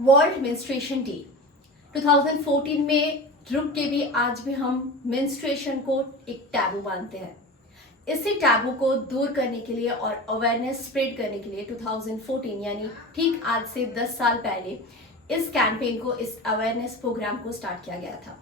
World menstruation day 2014 में रुक के भी आज भी हम मेंस्ट्रुएशन को एक टैबू मानते हैं। इसी टैबू को दूर करने के लिए और अवेयरनेस स्प्रेड करने के लिए 2014 यानी ठीक आज से 10 साल पहले इस कैंपेन को, इस अवेयरनेस प्रोग्राम को स्टार्ट किया गया था।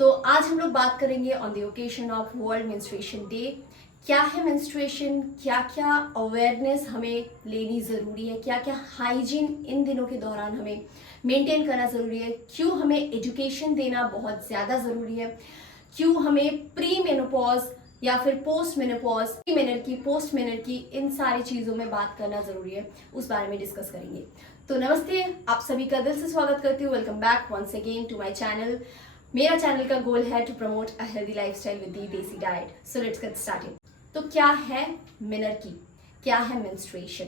तो आज हम लोग बात करेंगे on the occasion of world menstruation day. क्या है मेंस्ट्रुएशन, क्या क्या अवेयरनेस हमें लेनी ज़रूरी है, क्या क्या हाइजीन इन दिनों के दौरान हमें मेंटेन करना ज़रूरी है, क्यों हमें एजुकेशन देना बहुत ज़्यादा ज़रूरी है, क्यों हमें प्री मेनोपॉज या फिर पोस्ट मेनोपॉज, प्री मेनर्की, पोस्ट मेनर्की, इन सारी चीज़ों में बात करना ज़रूरी है, उस बारे में डिस्कस करेंगे। तो नमस्ते, आप सभी का दिल से स्वागत करती हूँ। Welcome back once again to my channel. मेरा चैनल का गोल है to promote a healthy lifestyle with the desi diet. So let's get started. तो क्या है मेनर्की, क्या है मेंस्ट्रुएशन?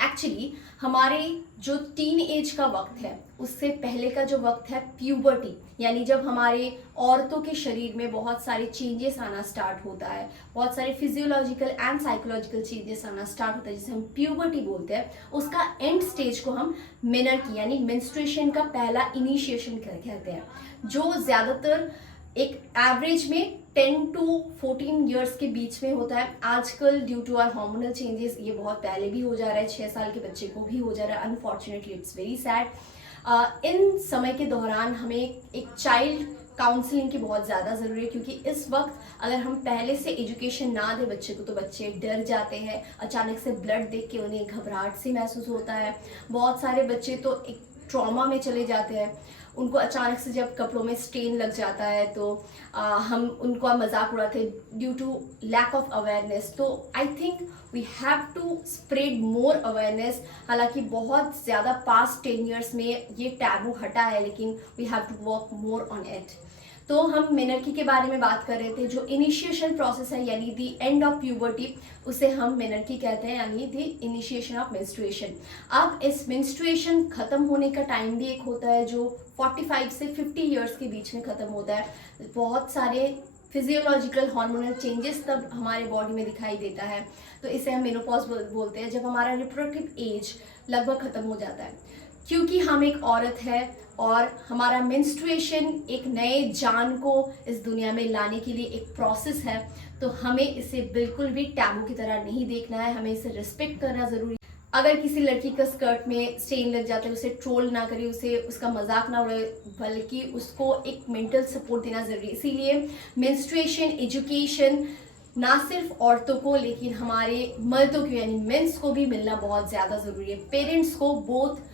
एक्चुअली हमारे जो टीन एज का वक्त है उससे पहले का जो वक्त है प्यूबर्टी, यानी जब हमारे औरतों के शरीर में बहुत सारे चेंजेस आना स्टार्ट होता है, बहुत सारे फिजियोलॉजिकल एंड साइकोलॉजिकल चेंजेस आना स्टार्ट होता है, जिसे हम प्यूबर्टी बोलते हैं, उसका एंड स्टेज को हम मेनर्की यानी मेंस्ट्रुएशन का पहला इनिशिएशन कहते हैं, जो ज़्यादातर एक एवरेज में 10 टू 14 ईयर्स के बीच में होता है। आजकल due to our hormonal changes ये बहुत पहले भी हो जा रहा है, 6 साल के बच्चे को भी हो जा रहा है। Unfortunately it's very sad. इन समय के दौरान हमें एक चाइल्ड काउंसलिंग की बहुत ज़्यादा ज़रूरी है, क्योंकि इस वक्त अगर हम पहले से एजुकेशन ना दें बच्चे को तो बच्चे डर जाते हैं। अचानक से ब्लड देख के उन्हें घबराहट सी महसूस होता है। बहुत सारे बच्चे तो एक ट्रॉमा में चले जाते हैं। उनको अचानक से जब कपड़ों में स्टेन लग जाता है तो हम उनको मजाक उड़ाते due to lack of awareness. तो I think we have to spread more awareness. हालांकि बहुत ज़्यादा पास्ट 10 ईयर्स में ये टैबू हटा है, लेकिन we have to work more on it. तो हम मेनर्की के बारे में बात कर रहे थे। जो इनिशिएशन प्रोसेस है यानी दी एंड ऑफ प्यूबर्टी, उसे हम मेनर्की कहते हैं, यानी दी इनिशिएशन ऑफ मेंस्ट्रुएशन। अब इस मेंस्ट्रुएशन खत्म होने का टाइम भी एक होता है जो 45 से 50 ईयर्स के बीच में खत्म होता है। बहुत सारे फिजियोलॉजिकल हार्मोनल चेंजेस तब हमारे बॉडी में दिखाई देता है, तो इसे हम मेनोपॉज बोलते हैं, जब हमारा रिप्रोडक्टिव एज लगभग खत्म हो जाता है। क्योंकि हम एक औरत है और हमारा मेंस्ट्रुएशन एक नए जान को इस दुनिया में लाने के लिए एक प्रोसेस है, तो हमें इसे बिल्कुल भी टैबू की तरह नहीं देखना है, हमें इसे रिस्पेक्ट करना ज़रूरी है। अगर किसी लड़की का स्कर्ट में स्टेन लग जाता है, उसे ट्रोल ना करें, उसे उसका मजाक ना उड़ाए, बल्कि उसको एक मेंटल सपोर्ट देना ज़रूरी है। इसीलिए मेंस्ट्रुएशन एजुकेशन ना सिर्फ औरतों को लेकिन हमारे मर्दों को यानी मेंस को भी मिलना बहुत ज़्यादा ज़रूरी है। पेरेंट्स को, बोथ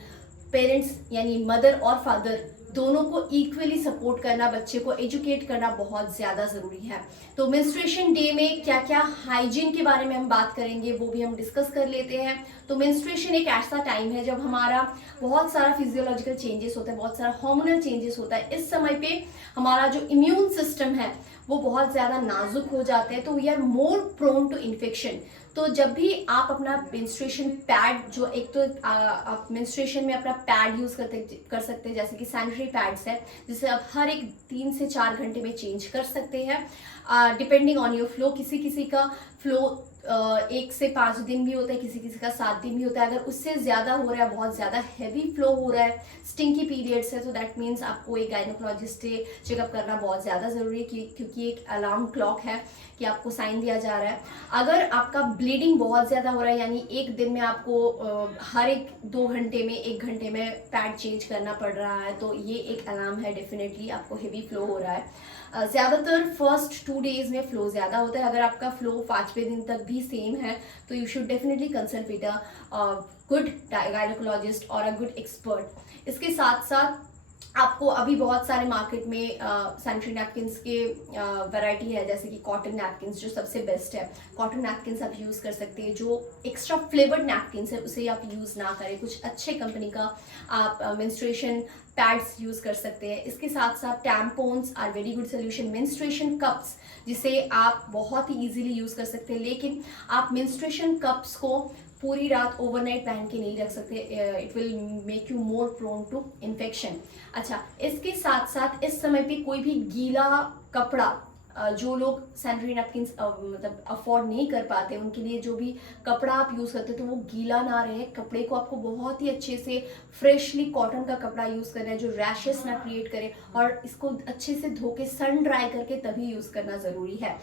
पेरेंट्स यानी मदर और फादर दोनों को इक्वली सपोर्ट करना, बच्चे को एजुकेट करना बहुत ज़्यादा ज़रूरी है। तो मेंस्ट्रुएशन डे में क्या क्या हाइजीन के बारे में हम बात करेंगे, वो भी हम डिस्कस कर लेते हैं। तो मेंस्ट्रुएशन एक ऐसा टाइम है जब हमारा बहुत सारा फिजियोलॉजिकल चेंजेस होता है, बहुत सारा हार्मोनल चेंजेस होता है। इस समय पे हमारा जो इम्यून सिस्टम है वो बहुत ज़्यादा नाजुक हो जाते हैं, तो we are more prone to infection. तो जब भी आप अपना मेंस्ट्रुएशन पैड, जो एक तो आप मेंस्ट्रुएशन में अपना पैड यूज़ कर सकते हैं, जैसे कि सैनिटरी पैड्स है, जिसे आप हर एक 3 से 4 घंटे में चेंज कर सकते हैं डिपेंडिंग ऑन योर फ्लो। किसी किसी का फ्लो 1 से 5 दिन भी होता है, किसी किसी का 7 दिन भी होता है। अगर उससे ज़्यादा हो रहा है, बहुत ज़्यादा हैवी फ्लो हो रहा है, स्टिंकी पीरियड्स है, तो दैट मीन्स आपको एक गायनोकोलॉजिस्ट से चेकअप करना बहुत ज़्यादा ज़रूरी है, क्योंकि एक अलार्म क्लॉक है कि आपको साइन दिया जा रहा है। अगर आपका ब्लीडिंग बहुत ज़्यादा हो रहा है, यानी एक दिन में आपको हर एक 2 घंटे में 1 घंटे में पैड चेंज करना पड़ रहा है, तो ये एक अलार्म है, डेफिनेटली आपको हेवी फ्लो हो रहा है। ज़्यादातर फर्स्ट 2 डेज में फ्लो ज़्यादा होता है। अगर आपका फ्लो 5वें दिन तक भी सेम है तो you should definitely consult with a good gynaecologist और अ गुड एक्सपर्ट। इसके साथ साथ आपको अभी बहुत सारे मार्केट में सैनिटरी नैपकिन्स के वैरायटी है, जैसे कि कॉटन नैपकिन्स जो सबसे बेस्ट है। कॉटन नैपकिन्स आप यूज़ कर सकते हैं। जो एक्स्ट्रा फ्लेवर्ड नैपकिन्स है उसे आप यूज़ ना करें, कुछ अच्छे कंपनी का आप मेंस्ट्रुएशन पैड्स यूज़ कर सकते हैं। इसके साथ साथ tampons are very good solution. Menstruation cups, जिसे आप बहुत ही ईजिली यूज़ कर सकते हैं, लेकिन आप मेंस्ट्रुएशन कप्स को पूरी रात ओवरनाइट पहन के नहीं रख सकते, it will make you more prone to infection. अच्छा, इसके साथ साथ इस समय पे कोई भी गीला कपड़ा जो लोग सैनिटरी नैपकिन्स मतलब अफोर्ड नहीं कर पाते, उनके लिए जो भी कपड़ा आप यूज़ करते हो तो वो गीला ना रहे। कपड़े को आपको बहुत ही अच्छे से फ्रेशली कॉटन का कपड़ा यूज़ करना है जो रैशेस ना क्रिएट करे, और इसको अच्छे से धो के सन ड्राई करके तभी यूज़ करना ज़रूरी है।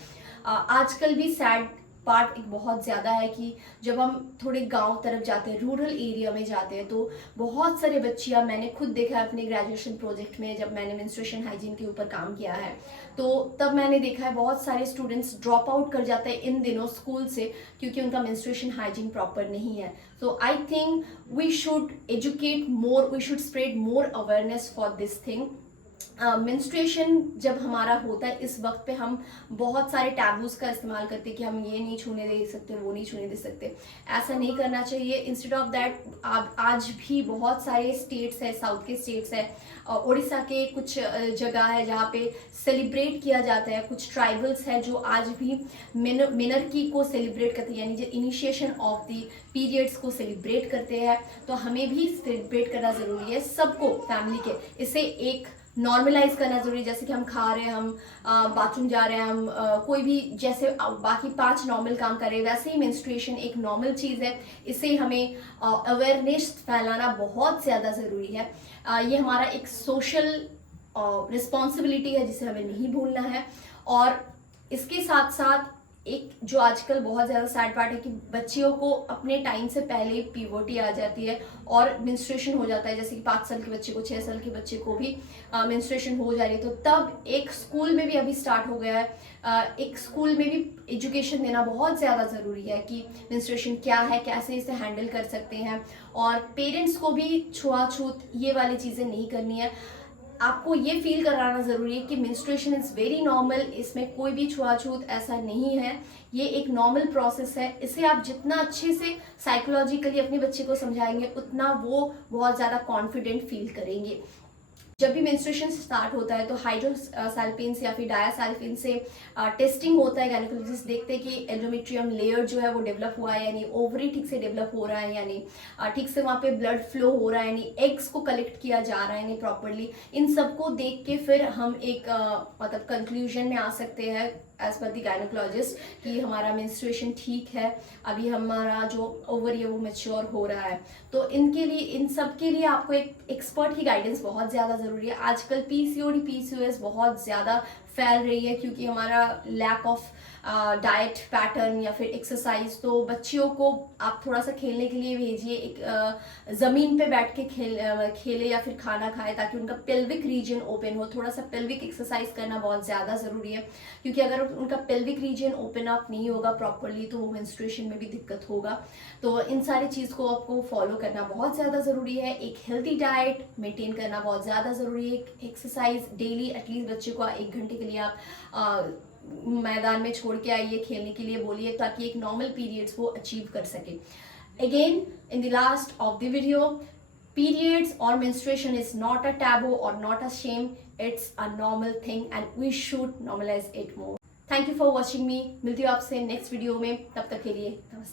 आजकल भी सैड पार्ट एक बहुत ज़्यादा है कि जब हम थोड़े गांव तरफ जाते हैं, रूरल एरिया में जाते हैं, तो बहुत सारे बच्चियां, मैंने खुद देखा है अपने ग्रेजुएशन प्रोजेक्ट में जब मैंने मेंस्ट्रुएशन हाइजीन के ऊपर काम किया है, तो तब मैंने देखा है बहुत सारे स्टूडेंट्स ड्रॉप आउट कर जाते हैं इन दिनों स्कूल से क्योंकि उनका मेंस्ट्रुएशन हाइजीन प्रॉपर नहीं है। So I think we should educate more, we should spread more awareness for this thing. Menstruation जब हमारा होता है इस वक्त पे हम बहुत सारे टैबूज का इस्तेमाल करते हैं कि हम ये नहीं छूने दे सकते, वो नहीं छूने दे सकते। ऐसा नहीं करना चाहिए। इंस्टेड ऑफ दैट आज भी बहुत सारे स्टेट्स है, साउथ के स्टेट्स है, उड़ीसा के कुछ जगह है जहाँ पे सेलिब्रेट किया जाता है। कुछ ट्राइबल्स है जो आज भी मिनरकी को सेलिब्रेट करते हैं, यानी जो इनिशिएशन ऑफ द पीरियड्स को सेलिब्रेट करते हैं। तो हमें भी सेलिब्रेट करना ज़रूरी है, सबको, फैमिली के। इसे एक नॉर्मलाइज करना जरूरी है, जैसे कि हम खा रहे हैं, हम बाथरूम जा रहे हैं, हम कोई भी जैसे बाकी 5 नॉर्मल काम कर रहे हैं, वैसे ही मेंस्ट्रुएशन एक नॉर्मल चीज़ है। इसे हमें अवेयरनेस फैलाना बहुत ज़्यादा ज़रूरी है। ये हमारा एक सोशल रिस्पॉन्सिबिलिटी है जिसे हमें नहीं भूलना है। और इसके साथ साथ एक जो आजकल बहुत ज़्यादा सैड पार्ट है कि बच्चियों को अपने टाइम से पहले प्यूबर्टी आ जाती है और मेंस्ट्रुएशन हो जाता है। जैसे कि 5 साल के बच्चे को, 6 साल के बच्चे को भी मेंस्ट्रुएशन हो जा रही है। तो तब एक स्कूल में भी अभी स्टार्ट हो गया है, एक स्कूल में भी एजुकेशन देना बहुत ज़्यादा ज़रूरी है कि मेंस्ट्रुएशन क्या है, कैसे इसे हैंडल कर सकते हैं। और पेरेंट्स को भी छुआछूत ये वाली चीज़ें नहीं करनी है। आपको ये फील कराना ज़रूरी है कि मेंस्ट्रुएशन इज़ वेरी नॉर्मल, इसमें कोई भी छुआछूत ऐसा नहीं है, ये एक नॉर्मल प्रोसेस है। इसे आप जितना अच्छे से साइकोलॉजिकली अपने बच्चे को समझाएंगे उतना वो बहुत ज़्यादा कॉन्फिडेंट फील करेंगे। जब भी मेंस्ट्रुएशन स्टार्ट होता है तो हाइड्रोसल्फिन्स या फिर डायासल्फिन से टेस्टिंग होता है। गायनेकोलॉजिस्ट देखते हैं कि एंडोमेट्रियम लेयर जो है वो डेवलप हुआ है, यानी ओवरी ठीक से डेवलप हो रहा है, यानी ठीक से वहाँ पे ब्लड फ्लो हो रहा है, यानी एग्स को कलेक्ट किया जा रहा है यानी प्रॉपरली। इन सबको देख के फिर हम एक मतलब कंक्लूजन में आ सकते हैं एज पर द गायनेकोलॉजिस्ट कि हमारा मेंस्ट्रुएशन ठीक है, अभी हमारा जो ओवरी है वो मैच्योर हो रहा है। तो इनके लिए, इन सब के लिए आपको एक एक्सपर्ट की गाइडेंस बहुत ज़्यादा ज़रूरी है। आजकल पीसीओडी पीसीओएस बहुत ज़्यादा फैल रही है क्योंकि हमारा लैक ऑफ डाइट पैटर्न या फिर एक्सरसाइज। तो बच्चियों को आप थोड़ा सा खेलने के लिए भेजिए, एक ज़मीन पे बैठ के खेले या फिर खाना खाए ताकि उनका पेल्विक रीजन ओपन हो। थोड़ा सा पेल्विक एक्सरसाइज करना बहुत ज़्यादा ज़रूरी है क्योंकि अगर उनका पेल्विक रीजन ओपन अप नहीं होगा प्रॉपरली तो वो मेंस्ट्रुएशन में भी दिक्कत होगा। तो इन सारी चीज़ को आपको फॉलो करना बहुत ज़्यादा ज़रूरी है। एक हेल्थी डाइट मेंटेन करना बहुत ज़्यादा ज़रूरी है। एक्सरसाइज डेली एटलीस्ट बच्चे को 1 घंटे के लिए आप मैदान में छोड़ के आइए, खेलने के लिए बोलिए ताकि एक नॉर्मल पीरियड्स वो अचीव कर सके। Again in the last of the video, periods or menstruation is not a taboo or not a shame, it's a normal thing and we should normalize it more. Thank you for watching me. मिलती हूँ आपसे next video में, तब तक के लिए नमस्ते।